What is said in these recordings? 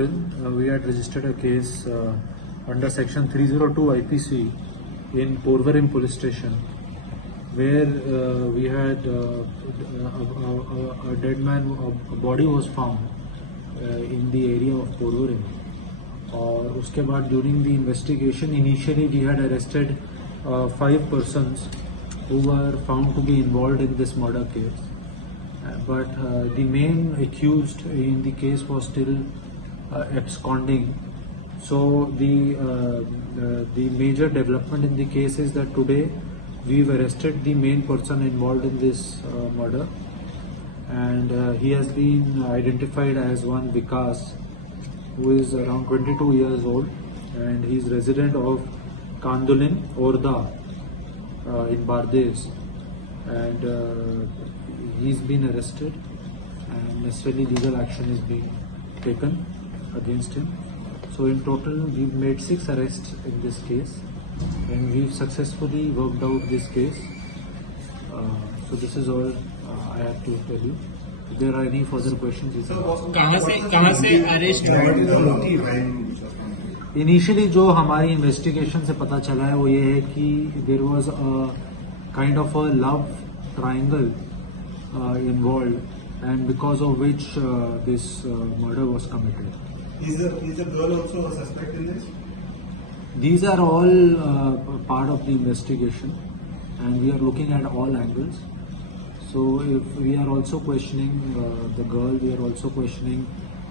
April, we had registered a case under Section 302 IPC in Porvorim Police Station, where we had a dead man, a body was found in the area of Porvorim. और उसके बाद during the investigation initially we had arrested 5 persons who were found to be involved in this murder case, but the main accused in the case was still absconding. So the major development in the case is that today we've arrested the main person involved in this murder, and he has been identified as one Vikas, who is around 22 years old, and he is resident of Kandulin, Orda, in Bardes, and he's been arrested, and necessarily legal action is being taken against him. So in total we've made 6 arrests in this case, and we've successfully worked out this case. So this is all I have to tell you. If there are any further questions, you can. कहाँ से arrest initially जो हमारी investigation से पता चला है वो ये है कि there was a kind of a love triangle involved, and because of which this murder was committed. Is the girl also a suspect in this? These are all part of the investigation, and we are looking at all angles. So if we are also questioning the girl, we are also questioning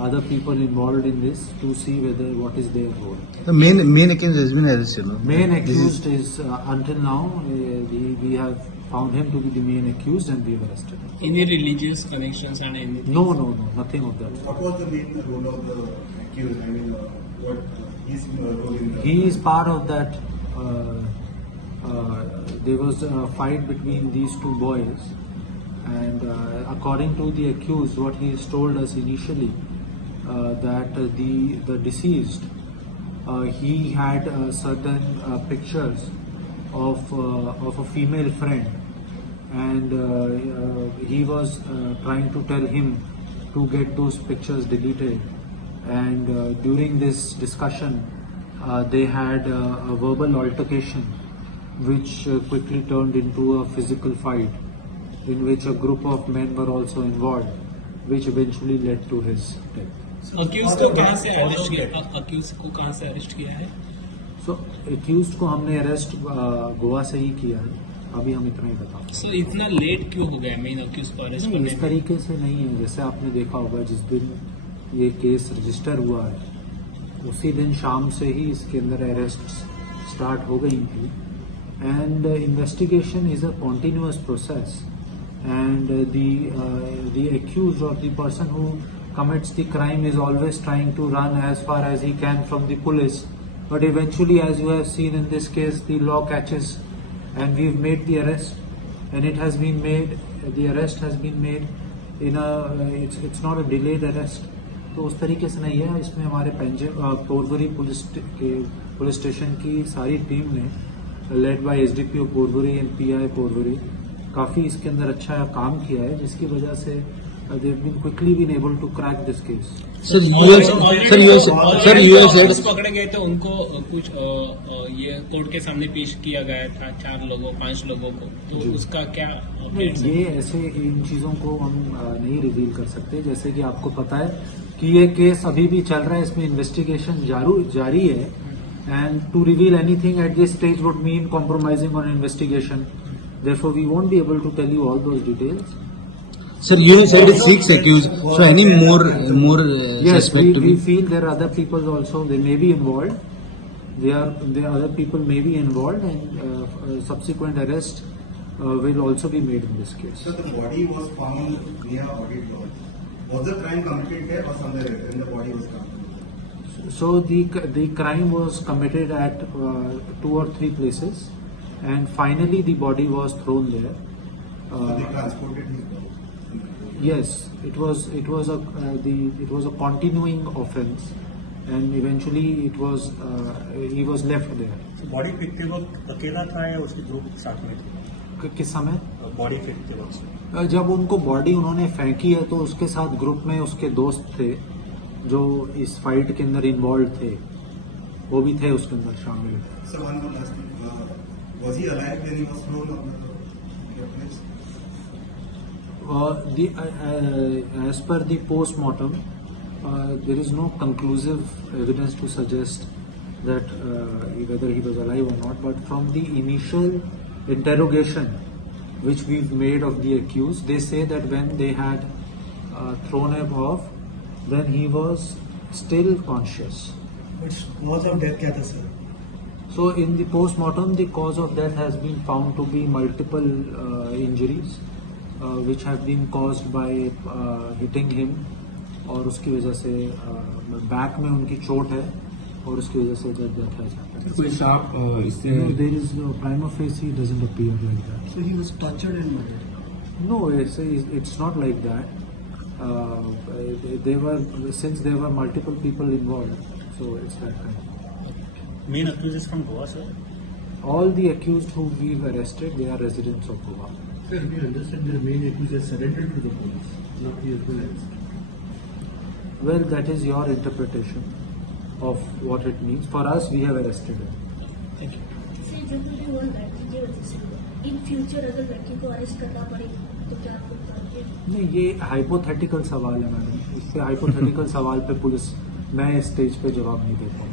other people involved in this to see whether what is their role. The main accused has been arrested. No? Main accused is until now we have found him to be the main accused, and we have arrested him. Any religious connections and anything? No, nothing of that. What was the main role of the accused? I mean, what his role in the... He is part of that. There was a fight between these 2 boys, and according to the accused, what he has told us initially, that the deceased, he had certain pictures of a female friend, and he was trying to tell him to get those pictures deleted, and during this discussion they had a verbal altercation which quickly turned into a physical fight, in which a group of men were also involved, which eventually led to his death. Accused को कहाँ से arrest किया? Accused को कहाँ से arrest किया है? So accused को हमने अरेस्ट गोवा से ही किया है, अभी हम इतना ही बता. So इतना लेट क्यों हो गया मेन अक्यूज को अरेस्ट करने? इस तरीके से नहीं है. जैसे आपने देखा होगा, जिस दिन ये केस रजिस्टर हुआ है उसी दिन शाम से ही इसके अंदर अरेस्ट स्टार्ट हो गई थी, and investigation is a continuous process, and the accused or the person who commits the crime is always trying to run as far as he can from the police, but eventually, as you have seen in this case, the law catches, and we've made the arrest, and it has been made, the arrest has been made in a it's not a delayed arrest. तो उस तरीके से नहीं है. इसमें हमारे Porvorim police station की सारी टीम ने, led by SDPO Porvorim and PI Porvorim, काफी इसके अंदर अच्छा काम किया है, जिसकी वजह से they have been quickly been able to crack this case. Sir, US पकड़े गए थे, उनको कुछ ये कोर्ट के सामने पेश किया गया था 4 लोगों 5 लोगों को, तो उसका क्या अपडेट है? ये ऐसे इन चीजों को हम नहीं रिवील कर सकते. जैसे कि आपको पता है कि ये केस अभी भी चल रहा है, इसमें इन्वेस्टिगेशन जारी है, and to reveal anything at this stage would mean compromising on investigation. Therefore, we won't be able to tell you all those details. Sir, you have said 6 accused. So any more Yes, suspect? we feel there are other people also. They may be involved. There are other people may be involved, and subsequent arrest will also be made in this case. So the body was found near Audit Lodge. Was the crime committed there or somewhere else when the body was found? So the crime was committed at 2 or 3 places, and finally the body was thrown there. So they transported his body. Yes, it was a continuing offence, and eventually he was left there. Body फेंकते वक्त अकेला था या उसके group साथ में थे? किस समय? बॉडी फेंकते वक्त जब उनको बॉडी उन्होंने फेंकी है तो उसके साथ ग्रुप में उसके दोस्त थे, जो इस फाइट के अंदर इन्वॉल्व थे वो भी थे उसके अंदर शामिल। So one more last thing. Was he alive when he was thrown on the place? As per the post-mortem, there is no conclusive evidence to suggest that whether he was alive or not. But from the initial interrogation which we've made of the accused, they say that when they had thrown him off, then he was still conscious. But cause of death क्या था sir? So in the post-mortem, the cause of death has been found to be multiple injuries which have been caused by hitting him, और उसकी वजह से back में उनकी चोट है और उसकी वजह से डेथ है। कोई शार्प इससे No, there is no prima facie doesn't appear like that. So he was tortured and murdered. No, it's not like that. Since there were multiple people involved, so it's that kind. Main accused is from Goa, sir. All the accused who we've arrested, they are residents of Goa. Sir, we understand the main accused has surrendered to the police, not the accused. Well, that is your interpretation of what it means. For us, we have arrested him. Thank you. से generally वो लड़की की वजह से in future अगर लड़की को arrest करना पड़े तो क्या आप लोग करेंगे? नहीं, ये हाइपोथेटिकल सवाल है मैडम। इससे हाइपोथेटिकल सवाल पे पुलिस मैं इस स्टेज पे जवाब नहीं दे पाऊँ।